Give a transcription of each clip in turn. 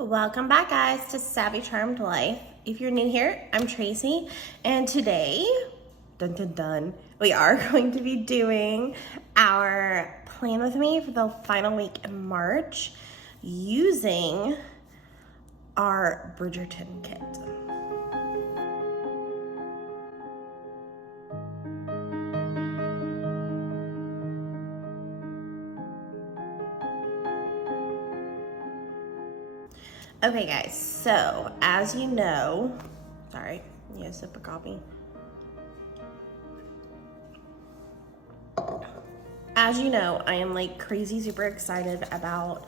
Welcome back, guys, to Savvy Charmed Life. If you're new here, I'm Tracy, and today, dun dun dun, we are going to be doing our plan with me for the final week in March using our Bridgerton kit. Okay, guys, so as you know, sorry, a sip of coffee. As you know, I am like crazy super excited about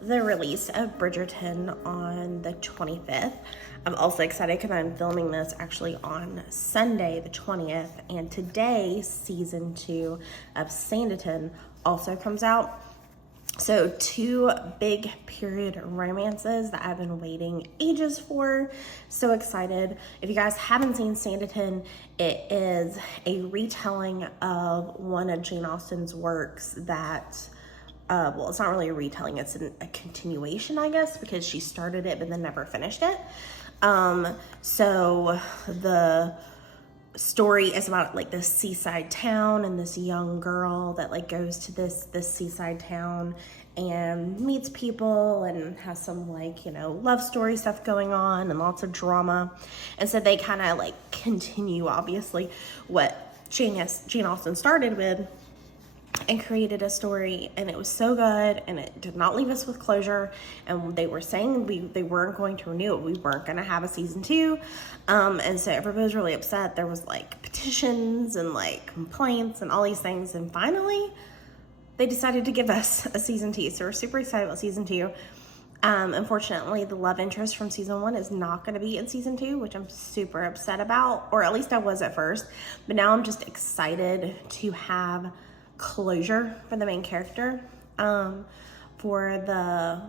the release of Bridgerton on the 25th. I'm also excited because I'm filming this actually on Sunday, the 20th, and today, season 2 of Sanditon also comes out. So 2 big period romances that I've been waiting ages for. So excited. If you guys haven't seen Sanditon, it is a retelling of one of Jane Austen's works that, well, it's not really a retelling, it's a continuation, I guess, because she started it but then never finished it. So the story is about like this seaside town and this young girl that like goes to this seaside town and meets people and has some like, love story stuff going on and lots of drama. And so they kind of like continue obviously what Jane Austen started with and created a story, and it was so good and it did not leave us with closure, and they were saying they weren't going to renew it. We weren't going to have a season 2, and so everybody was really upset. There was like petitions and like complaints and all these things, and finally they decided to give us a season 2, so we're super excited about season 2. Unfortunately, the love interest from season 1 is not going to be in season 2, which I'm super upset about, or at least I was at first, but now I'm just excited to have closure for the main character, for the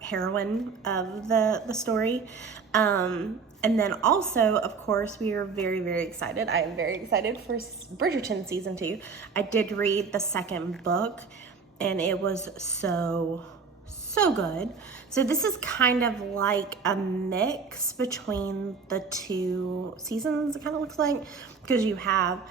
heroine of the story, and then also, of course, we are very, very excited. I am very excited for Bridgerton season 2. I did read the second book and it was so good. So this is kind of like a mix between the 2 seasons, it kind of looks like, because you have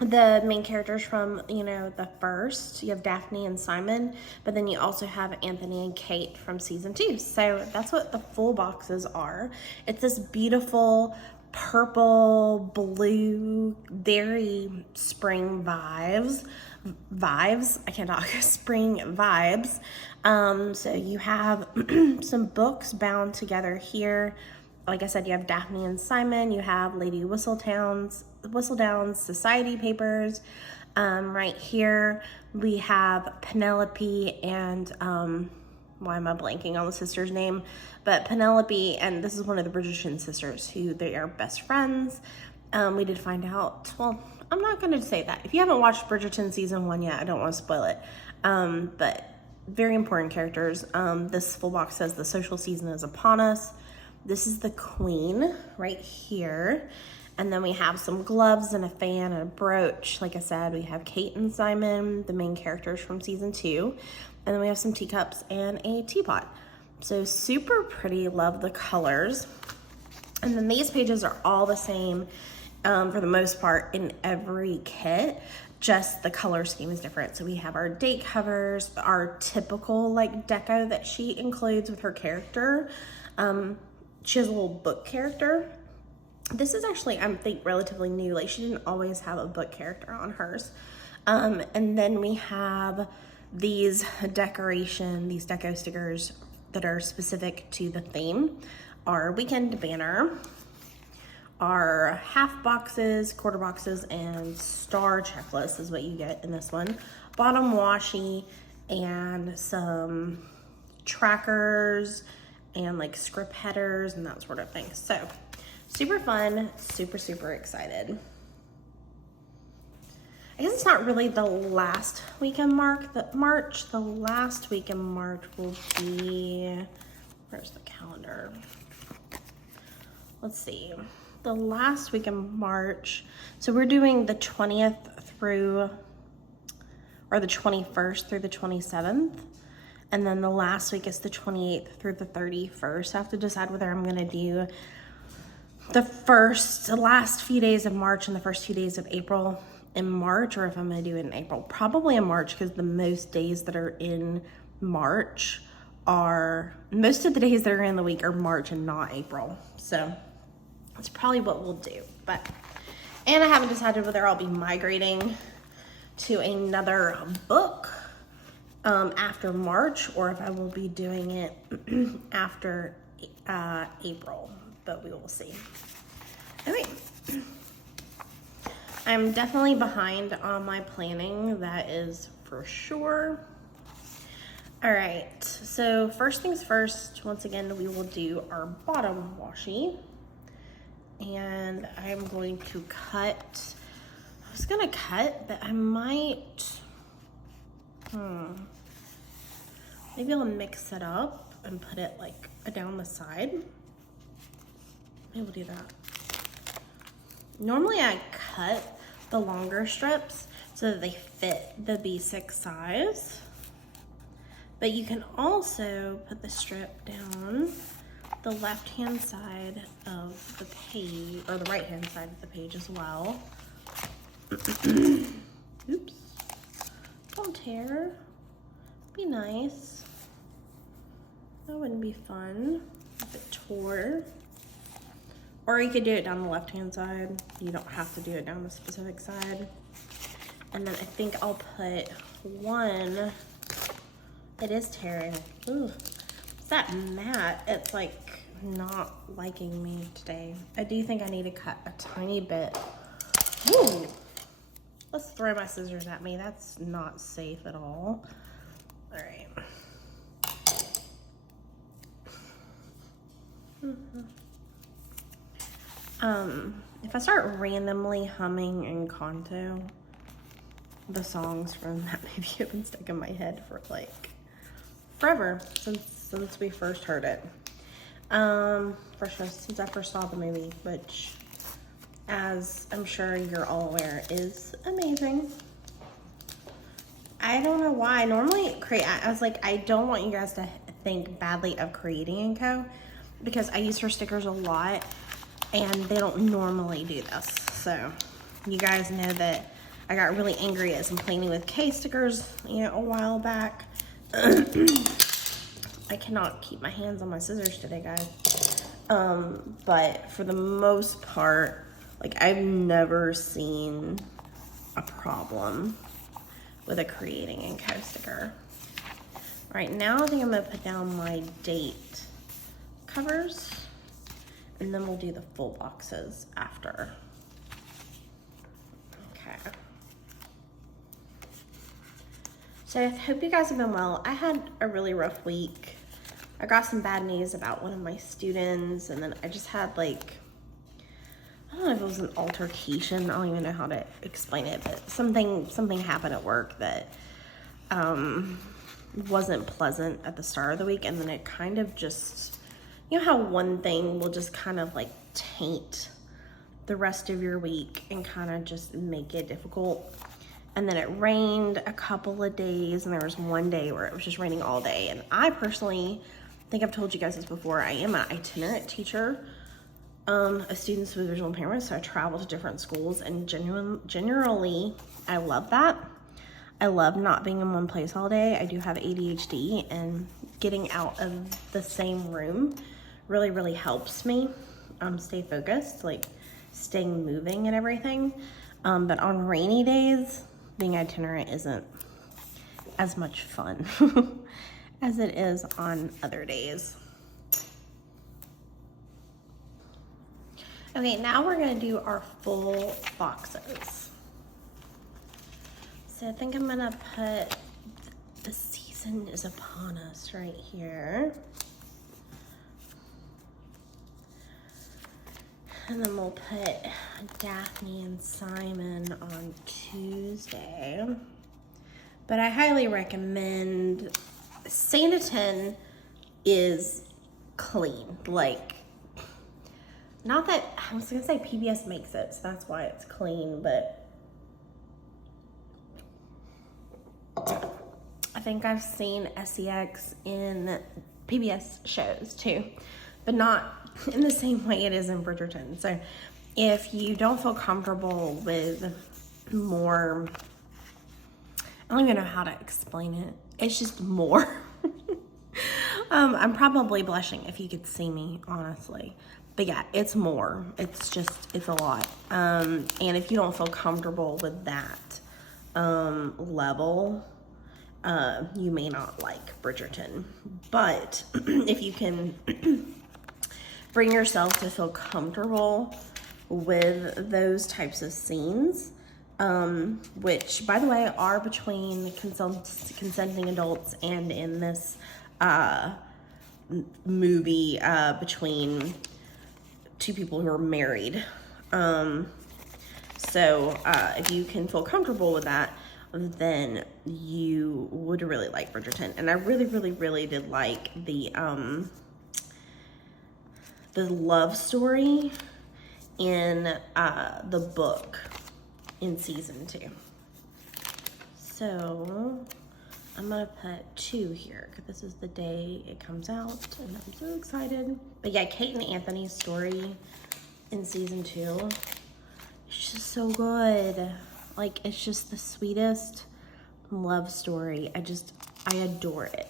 the main characters from, the first. You have Daphne and Simon, but then you also have Anthony and Kate from season 2. So that's what the full boxes are. It's this beautiful purple, blue, very spring vibes. I can't talk. Spring vibes. So you have some books bound together here. Like I said, you have Daphne and Simon, you have Lady Whistledown's Society Papers. Right here we have Penelope and, why am I blanking on the sister's name? But Penelope, and this is one of the Bridgerton sisters, who they are best friends. We did find out, well, I'm not going to say that. If you haven't watched Bridgerton season 1 yet, I don't want to spoil it. But very important characters. This full box says the social season is upon us. This is the queen right here. And then we have some gloves and a fan and a brooch. Like I said, we have Kate and Simon, the main characters from season 2. And then we have some teacups and a teapot. So super pretty, love the colors. And then these pages are all the same for the most part in every kit. Just the color scheme is different. So we have our date covers, our typical like deco that she includes with her character. She has a little book character. This is actually, I think, relatively new. Like, she didn't always have a book character on hers. And then we have these deco stickers that are specific to the theme. Our weekend banner, our half boxes, quarter boxes, and star checklist is what you get in this one. Bottom washi and some trackers and like script headers and that sort of thing. So super fun, super excited. I guess it's not really the last week in March. The last week in March will be, where's the calendar? Let's see. The last week in March. So we're doing the 20th through, or the 21st through the 27th. And then the last week is the 28th through the 31st. I have to decide whether I'm gonna do the last few days of March and the first few days of April in March, or if I'm gonna do it in April. Probably in March, because the most days that are in March most of the days that are in the week are March and not April. So that's probably what we'll do. And I haven't decided whether I'll be migrating to another book after March, or if I will be doing it after April, but we will see. Okay. I'm definitely behind on my planning, that is for sure. All right, so first things first, once again, we will do our bottom washi. And I'm going to cut, I was gonna cut, but I might, maybe I'll mix it up and put it like down the side. Maybe we'll do that. Normally I cut the longer strips so that they fit the B6 size. But you can also put the strip down the left-hand side of the page, or the right-hand side of the page as well. Oops. Don't tear. Be nice. That wouldn't be fun if it tore. Or you could do it down the left-hand side. You don't have to do it down the specific side. And then I think I'll put one. It is tearing. Ooh, it's that mat. It's like not liking me today. I do think I need to cut a tiny bit. Ooh, let's throw my scissors at me. That's not safe at all. All right. If I start randomly humming Encanto, the songs from that movie have been stuck in my head for like forever, since we first heard it. Since I first saw the movie, which, as I'm sure you're all aware, is amazing. I don't know why. Normally, I was like, I don't want you guys to think badly of Creating & Co. because I use her stickers a lot, and they don't normally do this. So, you guys know that I got really angry at some Planning with K stickers, a while back. I cannot keep my hands on my scissors today, guys. But for the most part, like, I've never seen a problem with a Creating & Co. sticker. All right, now I think I'm gonna put down my date covers, and then we'll do the full boxes after. Okay. So I hope you guys have been well. I had a really rough week. I got some bad news about one of my students, and then I just had like, I don't know if it was an altercation. I don't even know how to explain it, but something happened at work that wasn't pleasant at the start of the week, and then it kind of just, you know how one thing will just kind of like taint the rest of your week and kind of just make it difficult. And then it rained a couple of days, and there was one day where it was just raining all day. And I personally, I think I've told you guys this before, I am an itinerant teacher of students with visual impairments, so I travel to different schools, and generally, I love that. I love not being in one place all day. I do have ADHD, and getting out of the same room really, really helps me stay focused, like staying moving and everything. But on rainy days, being itinerant isn't as much fun as it is on other days. Okay, now we're gonna do our full boxes. So I think I'm gonna put The Season Is Upon Us right here. And then we'll put Daphne and Simon on Tuesday. But I highly recommend, Sanditon is clean. Like, not that, I was gonna say PBS makes it, so that's why it's clean, but I think I've seen sex in PBS shows too, but not in the same way it is in Bridgerton. So if you don't feel comfortable with more, I don't even know how to explain it. It's just more. I'm probably blushing if you could see me, honestly. But yeah, it's more. It's a lot. And if you don't feel comfortable with that level, you may not like Bridgerton. But if you can bring yourself to feel comfortable with those types of scenes, which, by the way, are between consenting adults, and in this movie, between two people who are married. So if you can feel comfortable with that, then you would really like Bridgerton. And I really, really, really did like the love story in the book in season 2. So I'm gonna put 2 here because this is the day it comes out, and I'm so excited. But yeah, Kate and Anthony's story in season 2, it's just so good. Like, it's just the sweetest love story. I adore it.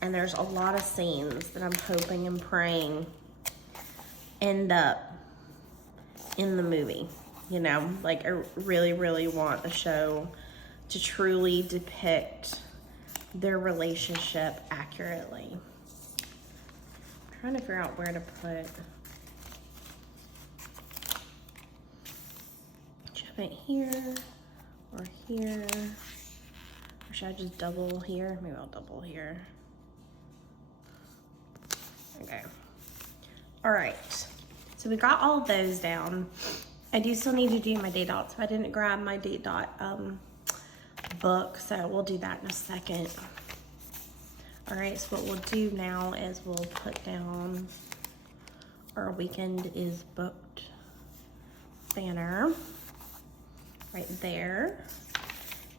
And there's a lot of scenes that I'm hoping and praying end up in the movie. You know, like, I really, really want the show to truly depict their relationship accurately. I'm trying to figure out where to put. Should I put it here or here? Or should I just double here? Maybe I'll double here. Okay. All right. So we got all of those down. I do still need to do my date dots. I didn't grab my date dot book, so we'll do that in a second. All right, so what we'll do now is we'll put down our weekend is booked banner right there,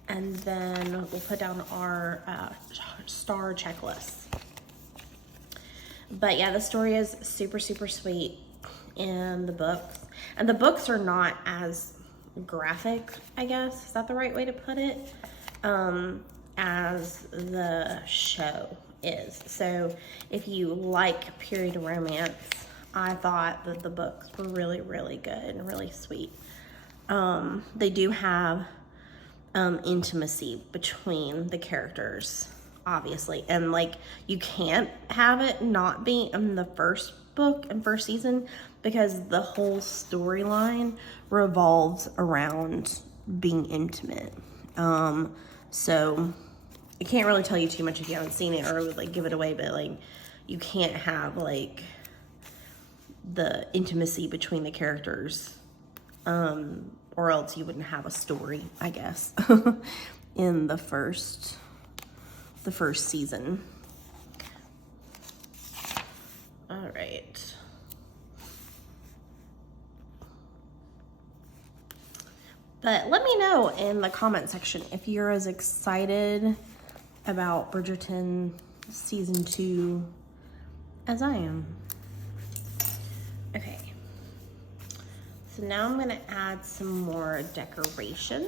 and then we'll put down our star checklist. But yeah, the story is super, super sweet in the books, and the books are not as graphic, I guess, is that the right way to put it, as the show is. So if you like period romance, I thought that the books were really, really good and really sweet. They do have intimacy between the characters, obviously, and like, you can't have it not be in the first book and first season, because the whole storyline revolves around being intimate. So I can't really tell you too much if you haven't seen it, or would like give it away, but like, you can't have like the intimacy between the characters, or else you wouldn't have a story, I guess, in the first season. All right. But let me know in the comment section if you're as excited about Bridgerton season 2 as I am. Okay. So now I'm gonna add some more decoration.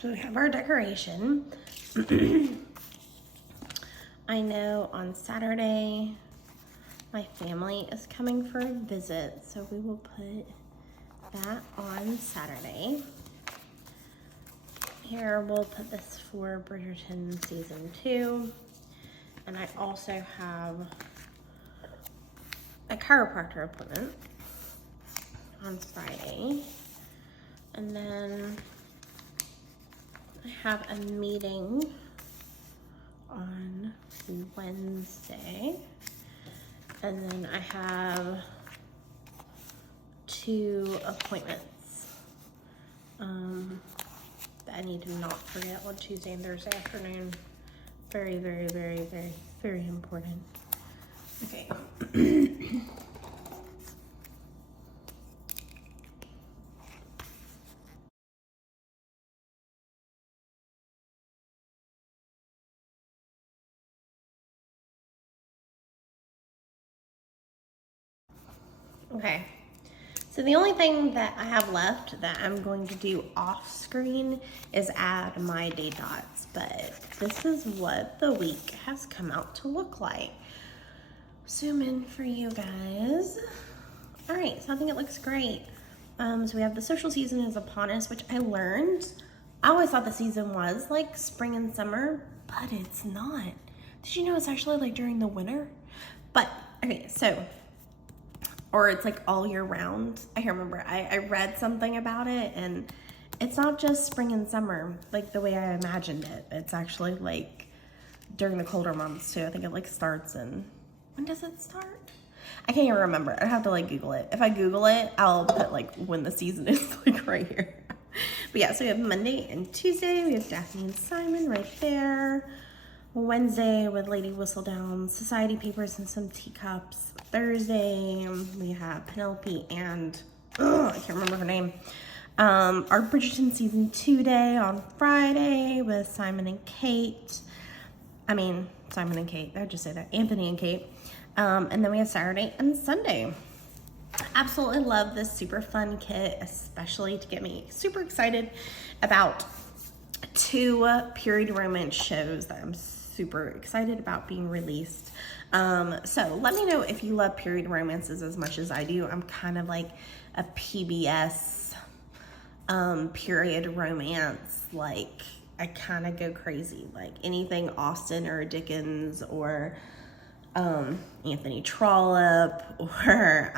So we have our decoration. I know on Saturday my family is coming for a visit, so we will put that on Saturday. Here we'll put this for Bridgerton season 2. And I also have a chiropractor appointment on Friday. And then I have a meeting on Wednesday. And then I have 2 appointments that I need to not forget on Tuesday and Thursday afternoon. Very, very, very, very, very important. Okay. Okay, so the only thing that I have left that I'm going to do off screen is add my day dots, but this is what the week has come out to look like. Zoom in for you guys. All right, so I think it looks great. So we have the social season is upon us, which I learned. I always thought the season was like spring and summer, but it's not. Did you know it's actually like during the winter? But okay, so or it's like all year round. I can't remember. I read something about it, and it's not just spring and summer like the way I imagined it. It's actually like during the colder months too. I think it like starts in, when does it start? I can't even remember. I have to like Google it. If I Google it, I'll put like when the season is like right here. But yeah, so we have Monday and Tuesday. We have Daphne and Simon right there. Wednesday with Lady Whistledown, Society Papers and some teacups. Thursday we have Penelope and I can't remember her name. Our Bridgerton season 2 day on Friday with Simon and Kate. Simon and Kate. I would just say that. Anthony and Kate. And then we have Saturday and Sunday. Absolutely love this super fun kit, especially to get me super excited about 2 period romance shows that I'm super excited about being released. So let me know if you love period romances as much as I do. I'm kind of like a PBS period romance. Like I kind of go crazy. Like anything Austen or Dickens or Anthony Trollope or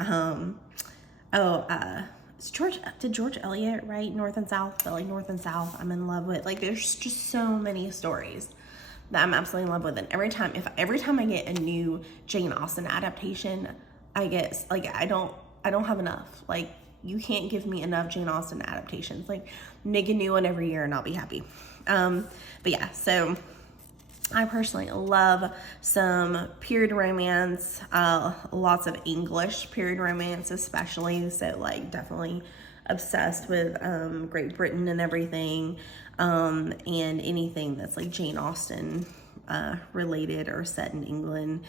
did George Eliot write North and South? But like North and South, I'm in love with. Like there's just so many stories that I'm absolutely in love with. And every time I get a new Jane Austen adaptation, I get like I don't have enough. Like you can't give me enough Jane Austen adaptations. Like make a new one every year and I'll be happy. But yeah, so I personally love some period romance, lots of English period romance especially, so like definitely obsessed with Great Britain and everything, and anything that's like Jane Austen related or set in England.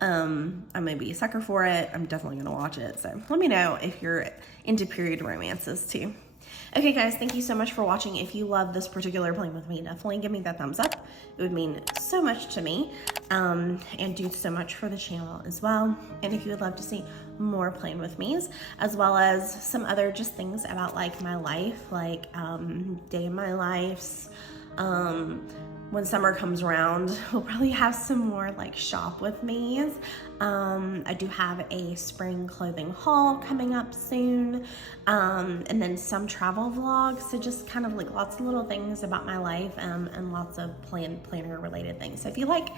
I may be a sucker for it. I'm definitely gonna watch it, so let me know if you're into period romances too. Okay guys, thank you so much for watching. If you love this particular Playing With Me, definitely give me that thumbs up. It would mean so much to me, and do so much for the channel as well. And if you would love to see more Playing With Me's, as well as some other just things about like my life, like day in my lives, when summer comes around, we'll probably have some more like shop with me's. I do have a spring clothing haul coming up soon, and then some travel vlogs. So just kind of like lots of little things about my life, and lots of planner related things. So if you like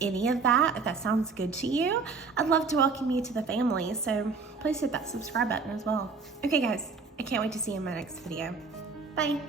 any of that, if that sounds good to you, I'd love to welcome you to the family. So please hit that subscribe button as well. Okay guys, I can't wait to see you in my next video. Bye.